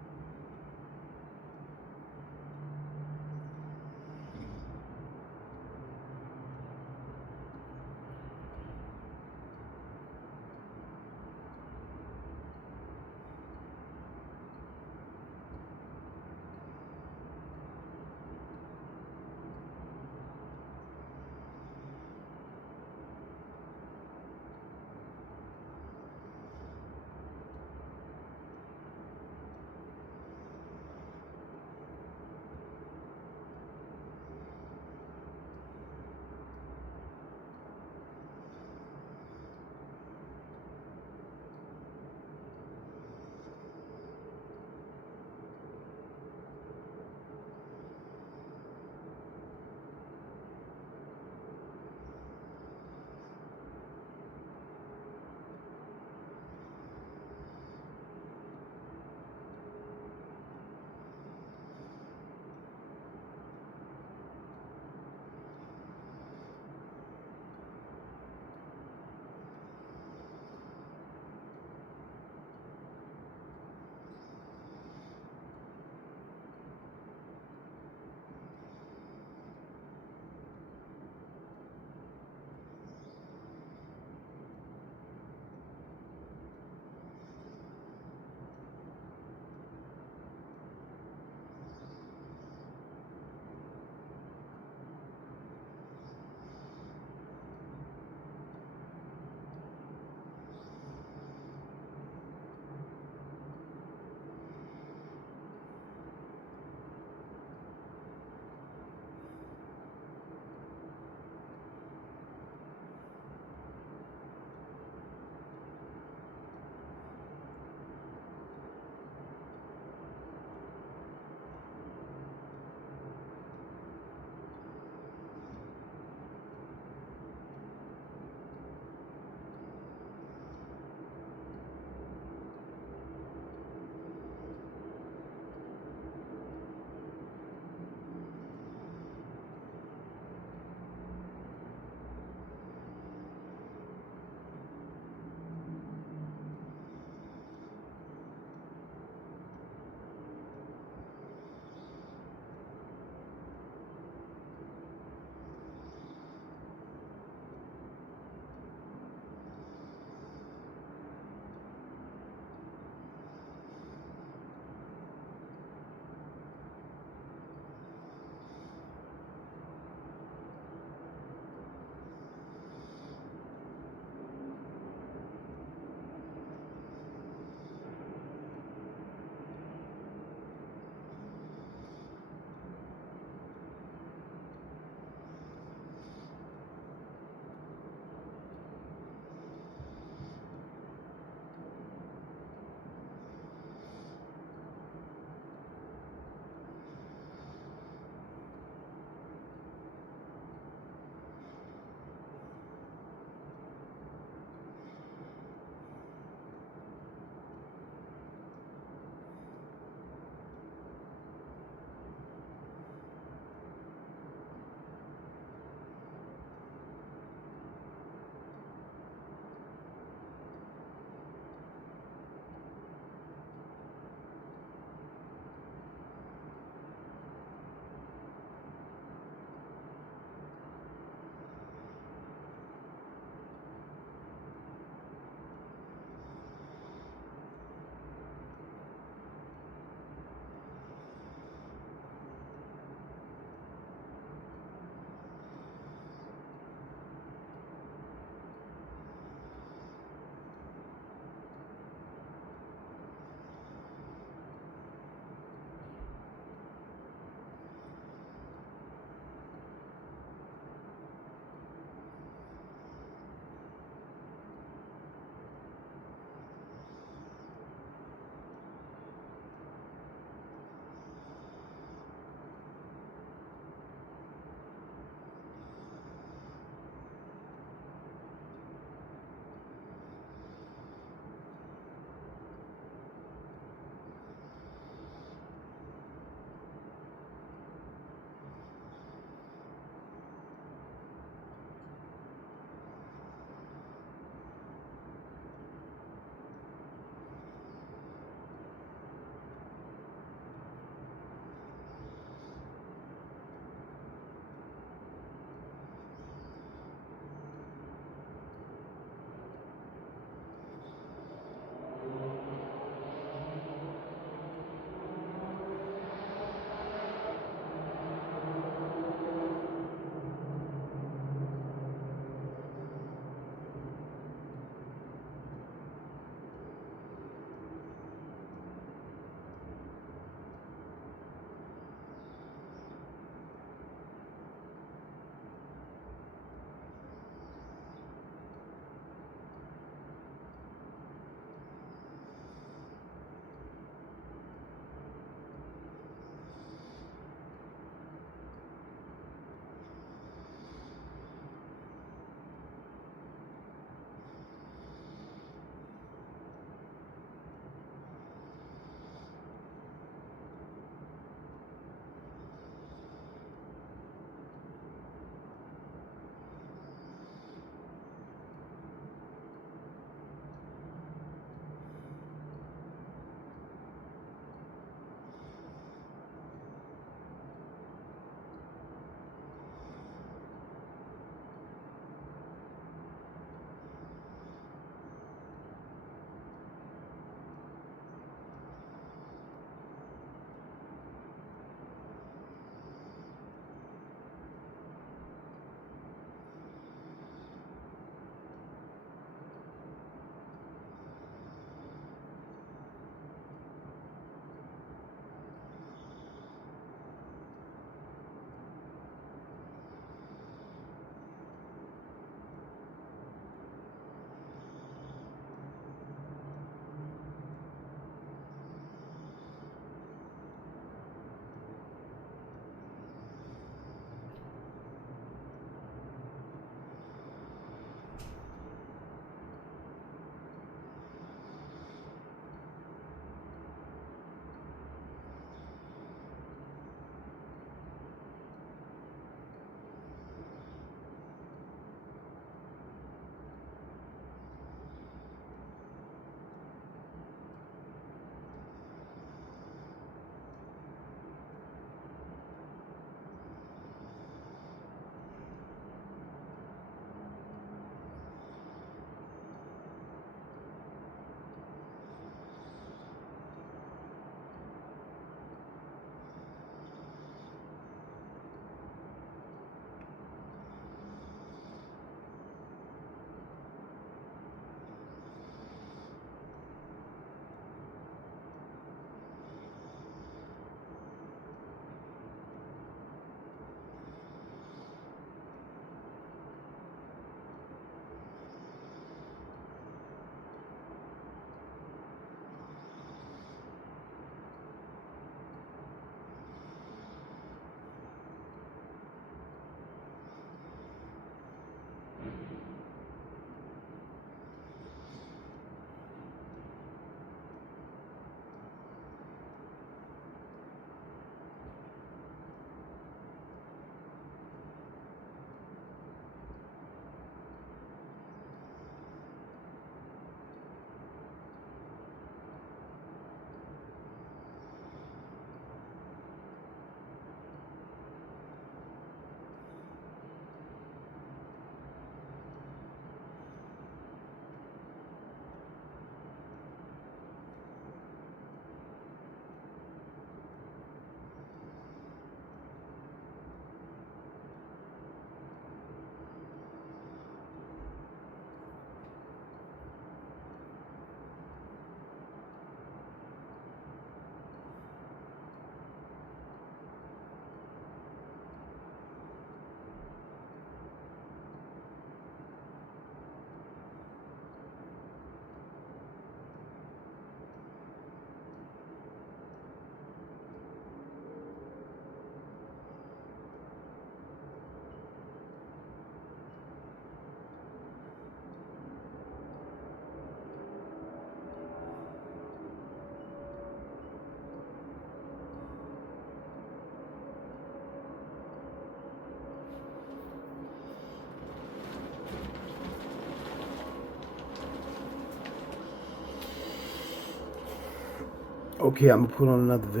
Okay, I'm gonna put on another video.